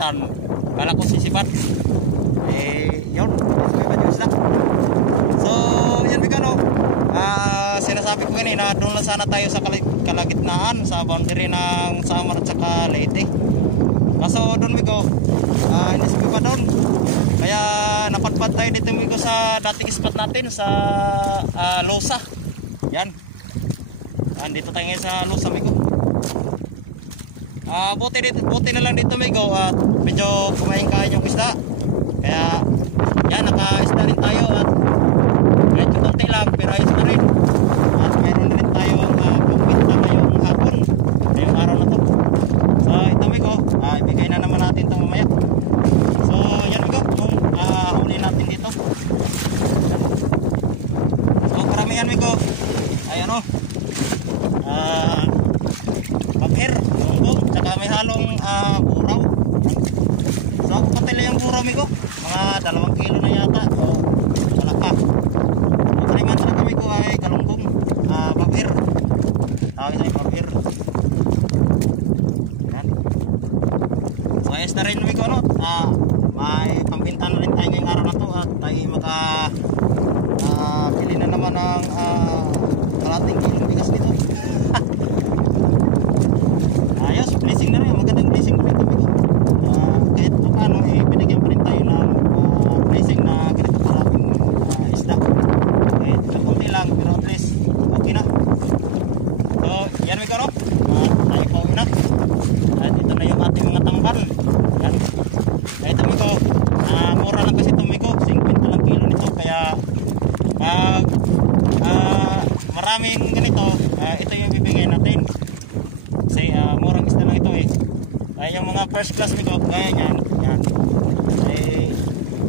pampitan. Kala ko sisipat. Yun. So, yan bigano. Sinasabi ko kanina, doon lang sana tayo sa kalagitnaan, sa boundary ng Samar at saka Leyte. Kaso doon bigo, hindi sabi pa doon. Kaya napadpad tayo dito bigo sa dating spot natin sa Losa. Yan. Andito tayo ngayon sa Losa bigo. Buti na lang dito bigo at medyo kumain-kain yung isda. Kaya yan, naka-isda rin tayo at medyo konti lang pero ayos na rin. At mayroon rin tayong pagpinta ngayong hapon, ngayong araw na to. So ito bigo, ibigay na naman natin ito mamaya. So yan bigo, yung huli natin dito. So karamihan bigo ay ano, bakir, lunggong, tsaka may halong buraw. So ako patila yung buraw bigo, mga 2 kilo na yata o wala pa. So karamihan talaga bigo ay galunggong, bakir. Tawag sa bakir. Yan. So ayos na rin bigo no, may pampinta na rin tayo ngayong araw na to at tayo bili na naman ng kalating kilong bigas dito. Ayos, blessing na rin, magandang blessing na rin ito bigo. Kahit paano binigyan pa rin tayo ng blessing na ganito kalating isda. Kahit kakunti lang pero at least okay na. So yan bigo no, tayo pa uwi na. At ito na yung ating mga tamban. Yan. Ito bigo, mura lang kasi ito bigo, 50 lang kilo nito. Kaya maraming ganito, ito yung bibigay natin. Kasi murang isda lang ito yung mga first class bigo, gaya yan, yan.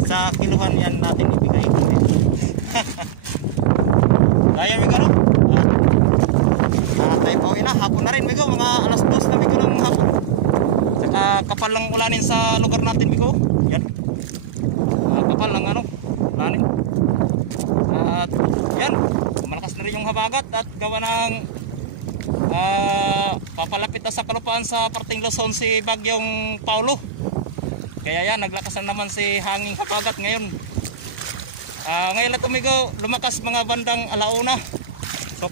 Sa kiluhan yan natin ibigay. Kaya bigo no, tayo pa uwi na, hapon na rin bigo, mga alas 2 na bigo ng hapon. Saka kapal lang ulanin sa lugar natin bigo. Yan, kapal lang ano, ulanin. At yan, malakas na rin yung habagat at gawa ng papalapit na sa kalupaan sa parting Luzon si Bagyong Paulo. Kaya yan, naglakas na naman si hanging habagat ngayon. Ngayon na tumigo, lumakas mga bandang alauna. So